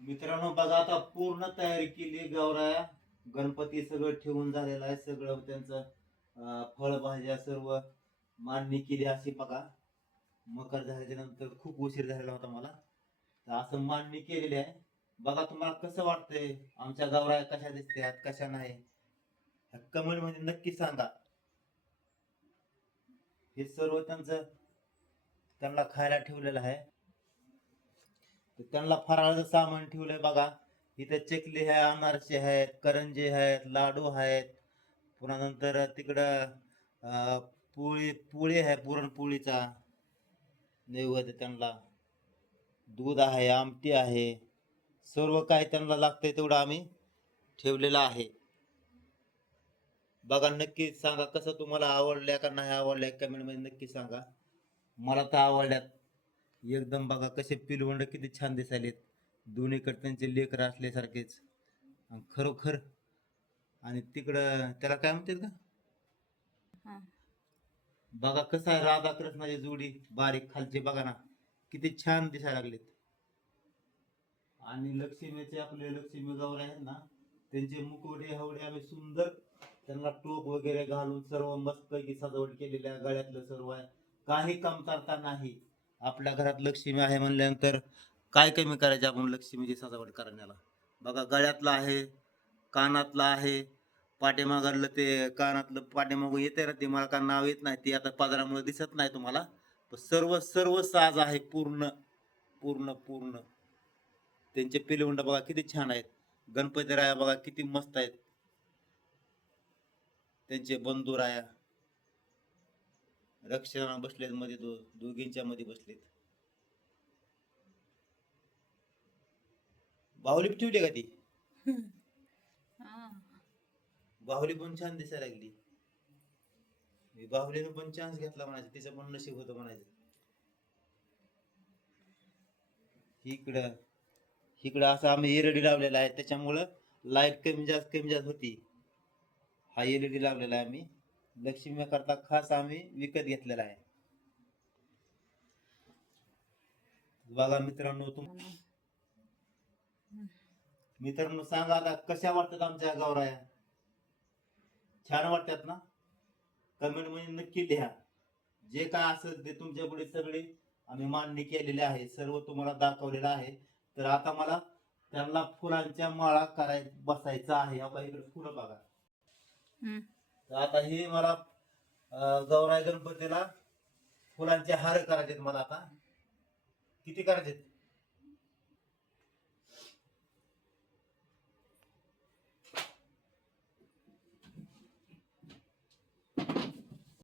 मित्रांनो बघा आता पूर्ण तयारी केली गौराया गणपती सगळं ठेवून झालेलं आहे सगळं त्यांचं फळभाज्या सर्व मांडणी केली अशी बघा. मकर झाल्याच्यानंतर खूप उशीर झालेला होता मला. तर असं मांडणी केलेली आहे. बघा तुम्हाला कसं वाटतंय? आमच्या गौराया कशा दिसतात कशा नाही? कमेंटमध्ये नक्की सांगा. हे सर्व त्यांचं त्यांना खायला ठेवलेलं आहे. तर त्यांना फराळाचं सामान ठेवलंय बघा. इथे चकली आहे अनारसे आहेत करंजे आहेत लाडू आहेत. पुन्हा नंतर तिकडं पोळी पोळी आहे पुरणपोळीचा. नैवेद्य त्यांना. दूध आहे आमटी आहे. सर्व काय त्यांना लागतंय तेवढं आम्ही ठेवलेलं आहे. बघा नक्की सांगा कसं तुम्हाला आवडल्या का नाही आवडल्या? कमेंटमध्ये नक्की सांगा. मला तर आवडल्यात. एकदम बघा कसे पिलवंड किती छान दिसायलेत. दोन्हीकडे त्यांचे लेकर असल्यासारखेच. आणि खरोखर. आणि तिकडं त्याला काय म्हणतात का हा. बघा कसं आहे राधा कृष्णाची जोडी बारीक खालचे बघा ना. किती छान दिसायला लागलेत. आणि लक्ष्मीचे आपले लक्ष्मी गौर आहेत ना त्यांचे मुखवटे हवडे आम्ही सुंदर त्यांना टोप वगैरे घालून सर्व मस्तपैकी सजावट केलेली आहे. गळ्यातलं सर्व आहे. काही कमतरता नाही. आपल्या घरात लक्ष्मी आहे म्हणल्यानंतर काय कमी करायचे आपण लक्ष्मीची सजावट करण्याला? बघा गळ्यातलं आहे कानातलं आहे पाठीमागलं ते कानातलं पाठीमागं येते ना ते मला का नाव येत नाही ते आता पदरामुळे दिसत नाही तुम्हाला. पण सर्व सर्व साज आहे पूर्ण पूर्ण पूर्ण. त्यांचे पिलवंड बघा किती छान आहेत. गणपती राया बघा किती मस्त आहेत. त्यांचे बंधू राया. रक्षणा बसलेत मध्ये दो दोघींच्या मध्ये बसलेत. बाहुली ठेवली का ती? हा. बाहुली पण छान दिसायला लागली. मी बाहुलीनं पण चान्स घेतला म्हणायचं तिचं पण नशीब होतं म्हणायचं. इकडं इकडं असं आम्ही एलईडी लावलेला आहे त्याच्यामुळं लाइट कमी जास्त कमी जास्त होती. हा एलईडी लावलेला आहे आम्ही. लक्ष्मी करता खास आम्ही विकत घेतलेला आहे. बघा मित्रांनो तुम मित्रांनो सांगा आता कशा वाटतात आमच्या गौराया छान वाटतात ना? कमेंटमध्ये नक्की लिहा. जे काय असेल ते तुमच्यापुढे सगळे आम्ही मांडणी केलेले आहे सर्व तुम्हाला दाखवलेलं आहे. तर आता मला त्यांना फुलांच्या माळा कराय बसायचं आहे. इकडे फुलं बघा. तर आता हे मला गौराय गणपतीला फुलांचे हार करायचे मला आता. किती करायचे